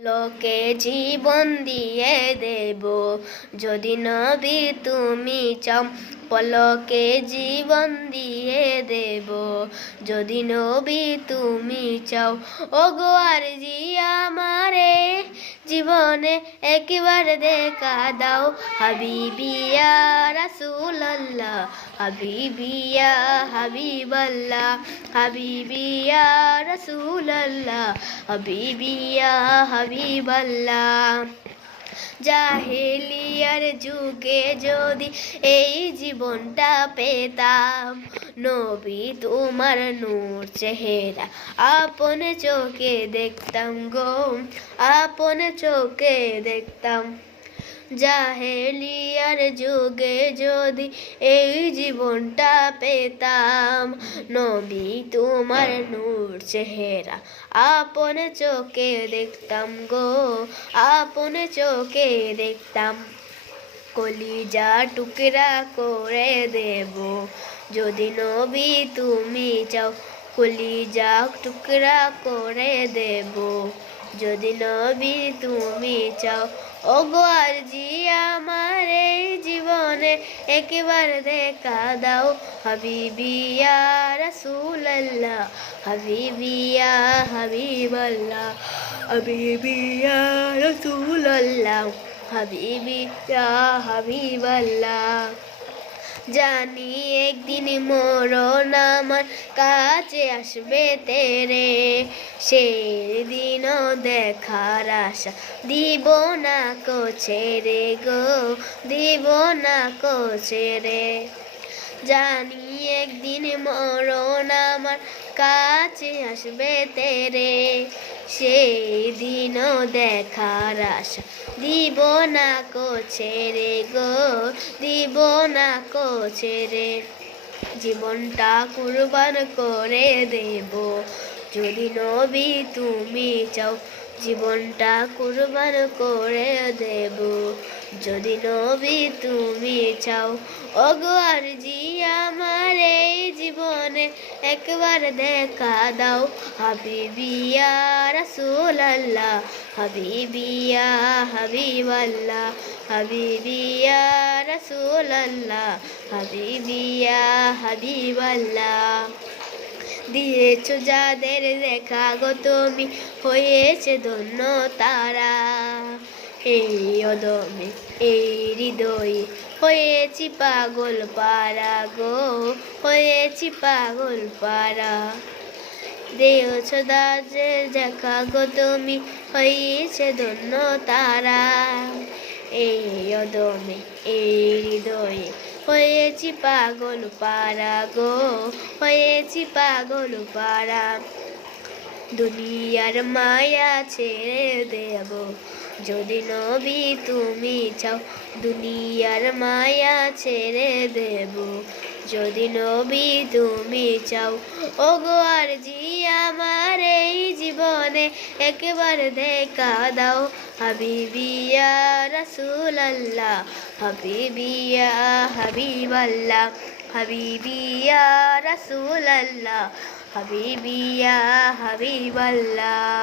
লোকে জীবন দিয়ে দেব যদি নবী তুমি চাও, পলকে জীবন দিয়ে দেব যদি নবী তুমি চাও। ওগো আরজি আমারে জীবনে একবার দেখা দাও, হাবিবি ইয়া রাসূলুল্লাহ, হাবিবি ইয়া হাবিবাল্লাহ, হাবিবি ইয়া রাসূলুল্লাহ, হাবিবি ইয়া হাবিবাল্লাহ। জাহেলিয়ার যুগে যদি এই জীবনটা পেতাম, নবী তোমার নূর চেহারা আপন চোখে দেখতাম গো, আপন চোখে দেখতাম। জাহেলিয়ার যুগে যদি এই জীবনটা পেতাম, নবী তোমার নূর চেহারা আপন চোখে দেখতাম গো, আপন চোখে দেখতাম। কলিজা টুকরা করে দেব যদি নবী তুমি চাও, কলিজা টুকরা করে দেব যদি নবী তুমি চাও। ওগো আরজি আমার এই জীবনে একবার দেখা দাও, হাবিবি ইয়া রাসূলুল্লাহ, হাবিবি ইয়া হাবিবাল্লাহ, হাবিবি ইয়া রাসূলুল্লাহ, হাবিবি ইয়া হাবিবাল্লাহ। জানি একদিন মরণ আমার কাছে আসবে তেরে, সেদিনও দেখার আশা দিব না কো ছেড়ে গো, দিব না কো ছেড়ে। জানি একদিন মরণ আমার কাছে আসবে তেরে, সেই দিনও দেখার আশা দিব না কো ছেড়ে গো, দিব না কো ছেড়ে। জীবনটা কুরবান করে দেব যদি নবী তুমি চাও, জীবনটা কুরবান করে দেব যদি নবী তুমি চাও। ওগো আরজি আমার এই জীবনে একবার দেখা দাও, হাবিবি ইয়া রাসূলুল্লাহ, হাবিবি ইয়া হাবিবাল্লাহ, হাবিবি ইয়া রাসূলুল্লাহ, হাবিবি ইয়া হাবিবাল্লাহ। দিয়েছো যাদের দেখা গো তুমি, হয়েছে ধন্য তারা। এই অদমে এই হৃদয়ে হয়েছি পাগল পারা গো, হয়েছি পাগল পারা। দিয়েছো যাদের দেখা গো তুমি, হয়েছে ধন্য তারা। এই অদমে এই হৃদয়ে হয়েছি পাগল পারা গো, হয়েছি পাগল পারা। দুনিয়ার মায়া ছেড়ে দেব যদি নবী তুমি চাও, দুনিয়ার মায়া ছেড়ে দেব যদি নবী তুমি চাও। ওগো আরজি আমার এই জীবনে একবার দেখা দাও, হাবিবি ইয়া রাসূলুল্লাহ, হাবিবি ইয়া হাবিবাল্লাহ, হাবিবি ইয়া রাসূলুল্লাহ, হাবিবি ইয়া হাবিবাল্লাহ।